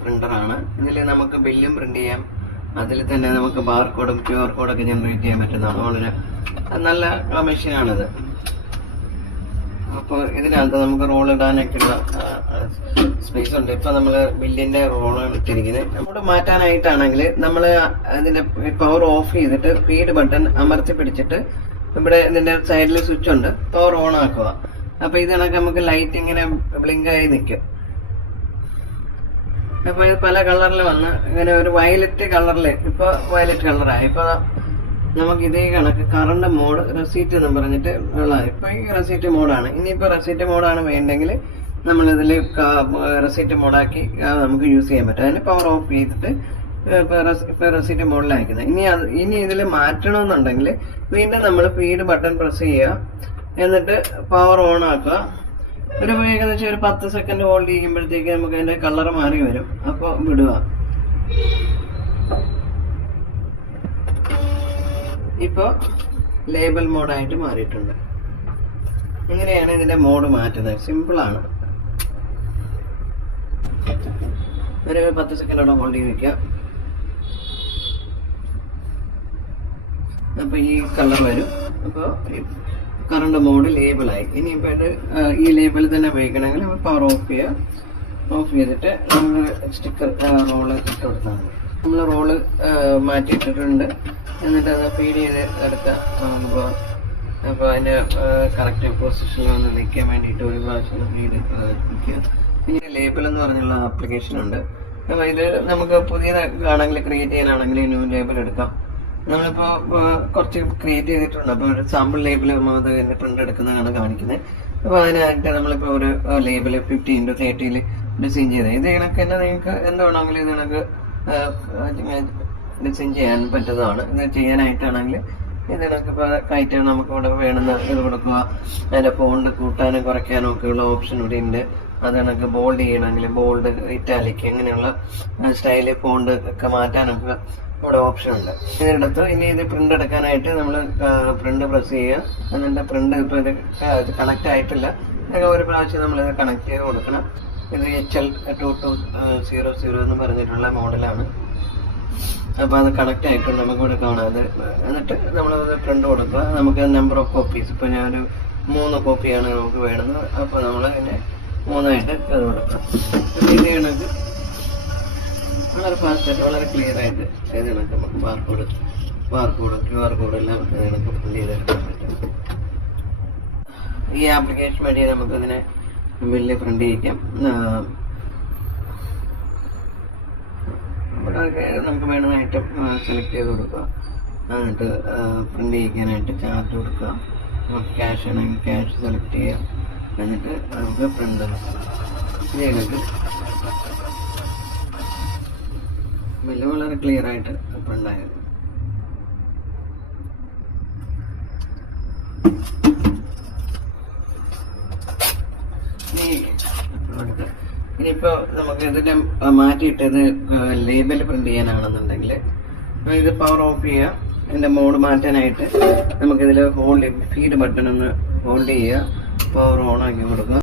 പ്രിന്ററാണ്. ഇതിൽ നമുക്ക് ബില്ലും പ്രിന്റ് ചെയ്യാം. അതിൽ തന്നെ നമുക്ക് ബാർകോഡും QR കോഡൊക്കെ ജനറേറ്റ് ചെയ്യാൻ പറ്റുന്നതാണ്. വളരെ നല്ല മെഷീനാണിത്. അപ്പോൾ ഇതിനകത്ത് നമുക്ക് റോൾ ഇടാനൊക്കെയുള്ള സ്പേസ് ഉണ്ട്. ഇപ്പൊ നമ്മള് ബില്ലിന്റെ റോളാണ് ഇട്ടിരിക്കുന്നത്. അങ്ങോട്ട് മാറ്റാനായിട്ടാണെങ്കിൽ നമ്മൾ അതിന്റെ പവർ ഓഫ് ചെയ്തിട്ട് ഫീഡ് ബട്ടൺ അമർത്തി പിടിച്ചിട്ട് ഇവിടെ ഇതിന്റെ സൈഡിൽ സ്വിച്ച് ഉണ്ട്, പവർ ഓൺ ആക്കുക. അപ്പൊ ഇത് കണക്ക് നമുക്ക് ലൈറ്റ് ഇങ്ങനെ ബ്ലിങ്ക് ആയി നിൽക്കും. അപ്പൊ ഇത് പല കളറിൽ വന്ന് ഇങ്ങനെ ഒരു വയലറ്റ് കളറില് ഇപ്പൊ വയലറ്റ് കളറായി. ഇപ്പൊ നമുക്ക് ഇതേ കണക്ക് കറണ്ട് മോഡ് റെസീറ്റ് എന്ന് പറഞ്ഞിട്ട് ഉള്ള ഇപ്പൊ ഈ റെസീറ്റ് മോഡാണ്. ഇനിയിപ്പോ റെസീറ്റ് മോഡാണ് വേണ്ടെങ്കിൽ നമ്മളിതിൽ റെസീറ്റ് മോഡാക്കി നമുക്ക് യൂസ് ചെയ്യാൻ പറ്റും. അതിന് പവർ ഓഫ് ചെയ്തിട്ട് ഇപ്പൊ റെസീറ്റ് മോഡിലാക്കുന്നത്. ഇനി ഇതിൽ മാറ്റണമെന്നുണ്ടെങ്കിൽ വീണ്ടും നമ്മൾ ഫീഡ് ബട്ടൺ പ്രസ് ചെയ്യുക, എന്നിട്ട് പവർ ഓൺ ആക്കുക. ഒരു ഏകദേശം ഒരു 10 സെക്കൻഡ് ഹോൾഡ് ചെയ്യുമ്പോഴത്തേക്ക് നമുക്ക് അതിന്റെ കളർ മാറി വരും. അപ്പോൾ വിടുക. ഇപ്പൊ ലേബൽ മോഡായിട്ട് മാറിയിട്ടുണ്ട്. ഇങ്ങനെയാണ് ഇതിന്റെ മോഡ് മാറ്റുന്നത്. സിമ്പിളാണ്. ഒരു 10 സെക്കൻഡോടെ ഹോൾഡ് ചെയ്ത് വെക്കുക. അപ്പൊ ഈ കളർ വരും. അപ്പോൾ കറണ്ട് മോഡ് ലേബിളായി. ഇനിയിപ്പോ ഇത് ഈ ലേബിൾ തന്നെ ഉപയോഗിക്കണമെങ്കിൽ പവർ ഓഫ് ചെയ്യുക. ഓഫ് ചെയ്തിട്ട് നമ്മൾ സ്റ്റിക്കർ റോള് ഇട്ട് കൊടുത്താൽ മതി. നമ്മൾ റോള് മാറ്റിയിട്ടിട്ടുണ്ട്. എന്നിട്ട് അത് ഫീഡ് ചെയ്ത് എടുക്കുക. അപ്പോൾ അതിന്റെ കറക്റ്റ് പൊസിഷനിൽ ഒന്ന് നിൽക്കാൻ വേണ്ടിയിട്ട് ഒരു പ്രാവശ്യം ഫീഡ് നിൽക്കുക. പിന്നെ ലേബിൾ എന്ന് പറഞ്ഞുള്ള ആപ്ലിക്കേഷൻ ഉണ്ട്. അപ്പോൾ ഇത് നമുക്ക് പുതിയതാണെങ്കിൽ ക്രിയേറ്റ് ചെയ്യാനാണെങ്കിൽ ന്യൂ ലേബിൾ എടുക്കാം. നമ്മളിപ്പോ കുറച്ച് ക്രിയേറ്റ് ചെയ്തിട്ടുണ്ട്. അപ്പൊ ഒരു സാമ്പിൾ ലേബിൾ അതിന്റെ പ്രിന്റ് എടുക്കുന്നതാണ് കാണിക്കുന്നത്. അപ്പൊ അതിനായിട്ട് നമ്മളിപ്പോ ഒരു ലേബിൾ 50x30 ഡിസൈൻ ചെയ്തത്. ഇത് കണക്ക് തന്നെ നിങ്ങൾക്ക് എന്ത് വേണമെങ്കിലും ഇത് കണക്ക് ഡിസൈൻ ചെയ്യാൻ പറ്റുന്നതാണ്. ഇത് ചെയ്യാനായിട്ടാണെങ്കിൽ ഇത് കണക്ക് ഇപ്പൊ കയറ്റാൻ നമുക്ക് ഇവിടെ വേണമെന്ന് ഇത് കൊടുക്കുക. അതിന്റെ ഫോണ്ട് കൂട്ടാനും കുറയ്ക്കാനും ഒക്കെയുള്ള ഓപ്ഷൻ ഇവിടെ ഉണ്ട്. അത് കണക്ക് ബോൾഡ് ചെയ്യണമെങ്കിൽ ബോൾഡ്, ഇറ്റാലിക് അങ്ങനെയുള്ള സ്റ്റൈല് ഫോണ്ട് ഒക്കെ മാറ്റാനൊക്കെ ഇവിടെ ഓപ്ഷൻ ഉണ്ട്. ഇതിനടുത്ത് ഇനി ഇത് പ്രിന്റ് എടുക്കാനായിട്ട് നമ്മൾ പ്രിന്റ് പ്രസ് ചെയ്യുക. എന്നിട്ട് പ്രിന്റ് ഇപ്പൊ ഇത് കണക്ട് ആയിട്ടില്ല. ഒരു പ്രാവശ്യം നമ്മൾ ഇത് കണക്ട് ചെയ്ത് കൊടുക്കണം. ഇത് HL2200 എന്ന് പറഞ്ഞിട്ടുള്ള മോഡലാണ്. അപ്പൊ അത് കണക്ട് ആയിട്ടുണ്ട്. നമുക്ക് ഇവിടെ കാണാം. അത് എന്നിട്ട് നമ്മളത് പ്രിന്റ് കൊടുക്കുക. നമുക്ക് നമ്പർ ഓഫ് കോപ്പീസ് ഇപ്പൊ ഞാനൊരു 3 കോപ്പിയാണ് നമുക്ക് വേണ്ടുന്നത്. അപ്പൊ നമ്മൾ അതിന്റെ 3ആയിട്ട് അത് കൊടുക്കാം. ഇത് കണക്ക് വളരെ ഫാസ്റ്റായിട്ട് വളരെ ക്ലിയർ ആയിട്ട് ഇത് കണക്ക് നമുക്ക് ബാർകോഡ് QR കോഡ് എല്ലാം ഇത് കണക്ക് പ്രിന്റ് ചെയ്തെടുക്കാൻ പറ്റും. ഈ ആപ്ലിക്കേഷൻ വഴി നമുക്ക് ഇതിനെ ബില്ല് പ്രിന്റ് ചെയ്യിക്കാം. ഇവിടെ നമുക്ക് വേണമെന്ന ഐറ്റം സെലക്ട് ചെയ്ത് കൊടുക്കുക. എന്നിട്ട് പ്രിന്റ് ചെയ്യിക്കാനായിട്ട് ചാർജ് കൊടുക്കുക. നമുക്ക് ക്യാഷ് ആണെങ്കിൽ ക്യാഷ് സെലക്ട് ചെയ്യാം. എന്നിട്ട് നമുക്ക് പ്രിന്റ് ഇതിനൊക്കെ ബില്ല് വളരെ ക്ലിയർ ആയിട്ട് പ്രിന്റ് ആയത്. ഇനിയിപ്പോ നമുക്ക് ഇതിനെ മാറ്റിയിട്ട് ഇത് ലേബൽ പ്രിന്റ് ചെയ്യാനാണെന്നുണ്ടെങ്കിൽ ഇത് പവർ ഓഫ് ചെയ്യുക. ഇതിന്റെ മോഡ് മാറ്റാനായിട്ട് നമുക്കിതിൽ ഫീഡ് ബട്ടൺ ഒന്ന് ഹോൾഡ് ചെയ്യുക. പവർ ഓൺ ആക്കി കൊടുക്കുക.